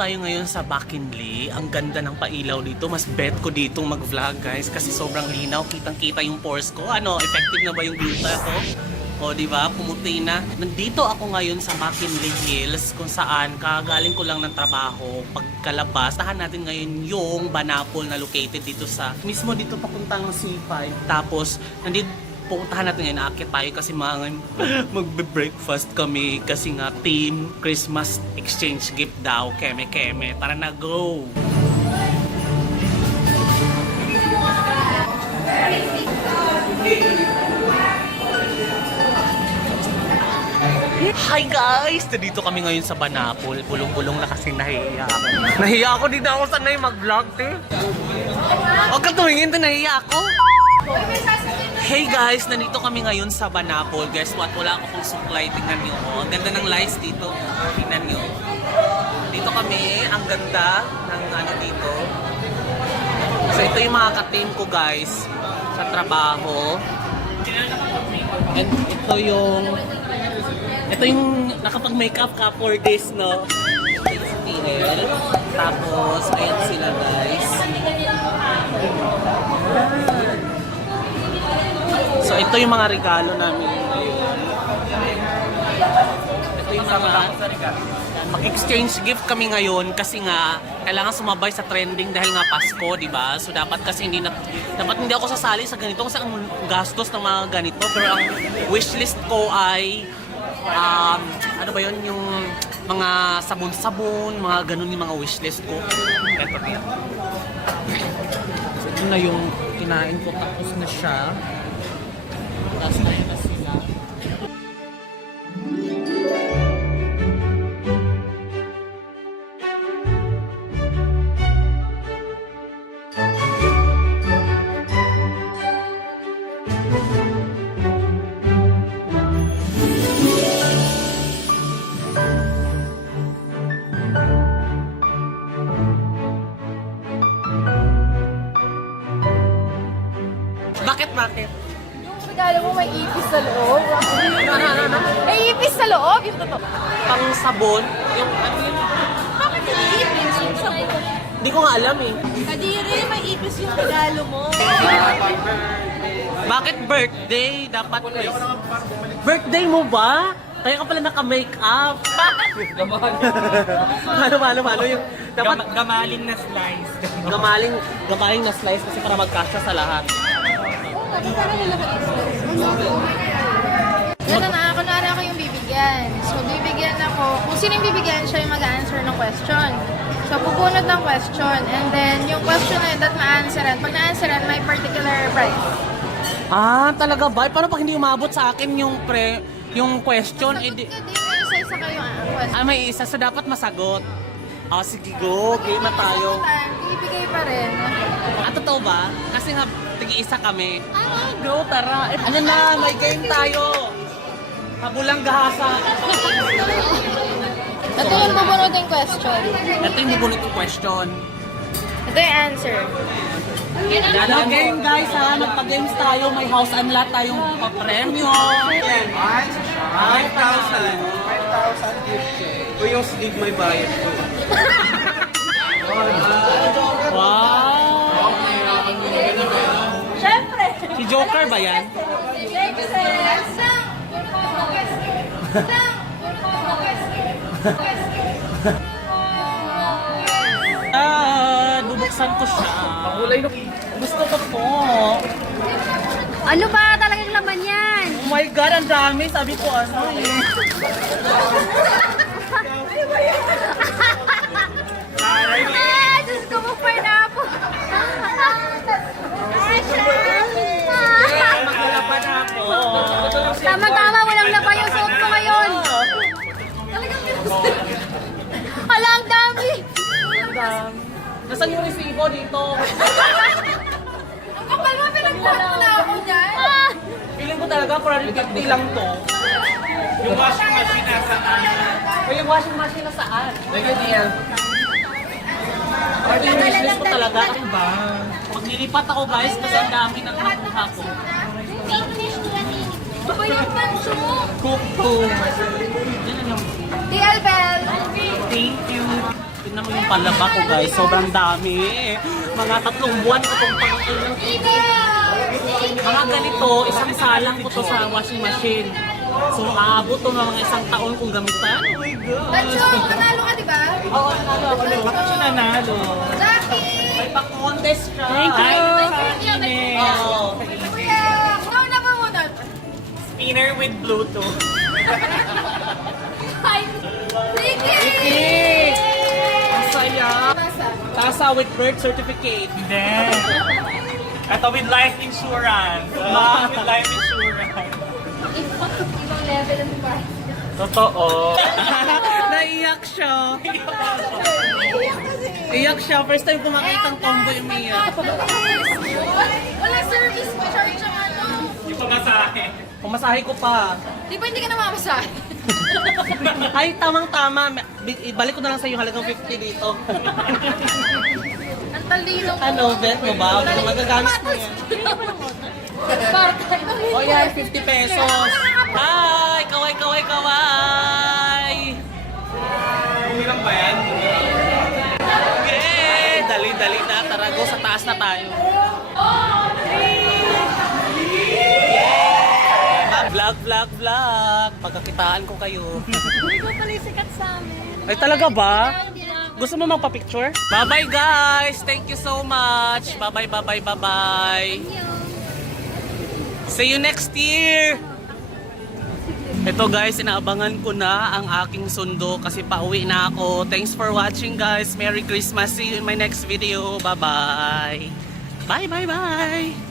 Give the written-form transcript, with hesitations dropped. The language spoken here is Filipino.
tayo ngayon sa McKinley. Ang ganda ng pailaw dito. Mas bet ko ditong mag-vlog, guys, kasi sobrang linaw. Kitang-kita yung pores ko. Ano, effective na ba yung gluta ko? O, di ba? Pumuti na. Nandito ako ngayon sa McKinley Hills kung saan kagaling ko lang ng trabaho. Pagkalabas, tahan natin ngayon yung Banapol na located dito sa mismo dito papuntang C5. Tapos, nandito pupuntahan natin ngayon, aakit tayo kasi magbe-breakfast kami kasi nga team Christmas exchange gift daw, keme-keme. Tara na, go! Hi guys! Nandito kami ngayon sa Banapol. Bulong-bulong na kasi nahiya ako. Nahiya ako, di na ako sanay mag-vlog, te. Huwag ka tumingin, te, nahiya ako. Hey guys, nandito kami ngayon sa Banapol. Guess what? Wala ako pong supply. Tingnan nyo. Oh. Ang ganda ng lights dito. Tingnan nyo. Dito kami. Ang ganda ng ano dito. So ito yung mga ka-team ko guys sa trabaho. And ito yung nakapag-makeup ka for this, no? Tapos, ayan sila guys. So ito yung mga regalo namin ngayon. Ito yung mga mag-exchange gift kami ngayon kasi nga kailangan sumabay sa trending dahil nga Pasko, di ba? So dapat kasi dapat hindi ako sasali sa ganito kasi ang gastos ng mga ganito. Pero ang wishlist ko ay ano ba yun, yung mga sabon-sabon, mga ganun yung mga wishlist ko. Ito na yan. So ito na yung kinain ko, tapos na siya. Tapos na yun na sila. Bakit? Regalo mo may ipis sa loob. May ipis sa loob? Yung totoo. Pang sabon, yung ano yun? Bakit may ipis yung sabon? Hindi ko nga alam eh. Kadiri, may ipis yung regalo mo. Bakit birthday? Dapat birthday mo ba? Kaya ka pala naka-makeup. Malo yung dapat Gamaling na slice. gamaling na slice kasi para magkasya sa lahat. Yan na, kunwari ako yung bibigyan. So, bibigyan ako. Kung sino yung bibigyan, siya yung mag-answer ng question. So, pupunod ng question. And then, yung question na yun, that ma-answeran. Pag na-answeran, may particular prize. Ah, talaga ba? Paano pag hindi umabot sa akin yung question? Sagot ka din, may isa-isa kayo question. Ah, may isa. So, dapat masagot. Ah, sige, go. Game na tayo. Ibigay pa rin. Ah, totoo ba? Kasi nga, tigi-isa kami. Ah, go, tara. Ano na, may game tayo. Habulang gahasa. Ito yung bubunod yung question. Ito yung bubunot yung question. Ito yung answer. Ano game guys ha? Magpa-games tayo. May house and lot tayong papremyo. 5,000 gift check. Ito yung sleeve may bayad ko. Wow! Siyempre! Si Joker ba yan? Bubuksan ko siya. Gusto ko po. Ano ba talagang laman yan? Oh my God, ang dami. Sabi ko ano eh. Diyos ko mo pa na po. Maglalaban na ako. Tama-tama, walang laban yung suot ko ngayon. Talagang hala, ang dami. Nasaan yung resibo dito? Ang kapal mo, pinagbuhat mo na ako dyan. Feeling ko talaga 450 lang to. Yung washing machine nasaan? O yung washing machine na saan? Ganyan. Or yung wishlist ko talaga. Ano ba? Maglilipat ako guys kasi ang dami ng nakuha ko. Ano ba yung pancho? Cook. Yan yung TL Bell. thank you. naman yung palaba ko guys. Sobrang dami. Mga 3 buwan ko itong pang-ilang. Mga ganito, isang salang ko to sa washing machine. So aabot to ng mga 1 taon kung gamitan. Oh my God! Bancho, manalo ka, di ba? Oo, nanalo ako. Bakit siya nanalo? Jackie! May pa-contest ka. Thank you. Oo. Kuya, ikaw na mamunod. Spinner with Bluetooth. Hi! Ricky! Ang saya. Basa. Tasa with birth certificate. Hindi. Ito with life insurance. With life insurance. Ibang level ang buhay. Totoo. Naiyak siya. Iyak siya. First time ko makita ang tomboy umiyak. Wala service mo, charge ang ano. Yung pamasahe. Pumasahe ko pa. Di ba hindi ka namamasahe? Ay, tamang-tama. Ibalik ko na lang sa yung halagang 50 dito. Ang talino mo. Ano, bet mo ba? Magagamit mo yan. O yan, 50 pesos. Hi! Kaway, kaway, kaway! Umilang ba yan? Okay! Dali-dali na. Tara, go sa taas na tayo. Vlog, vlog, vlog. Pagkakitaan ko kayo. Hindi ko pala sikat sa amin. Ay, talaga ba? Gusto mo magpa-picture? Bye-bye, guys! Thank you so much! Bye-bye, bye-bye, bye-bye! See you next year! Ito guys, inaabangan ko na ang aking sundo kasi pauwi na ako. Thanks for watching guys. Merry Christmas. See you in my next video. Bye-bye! Bye-bye-bye!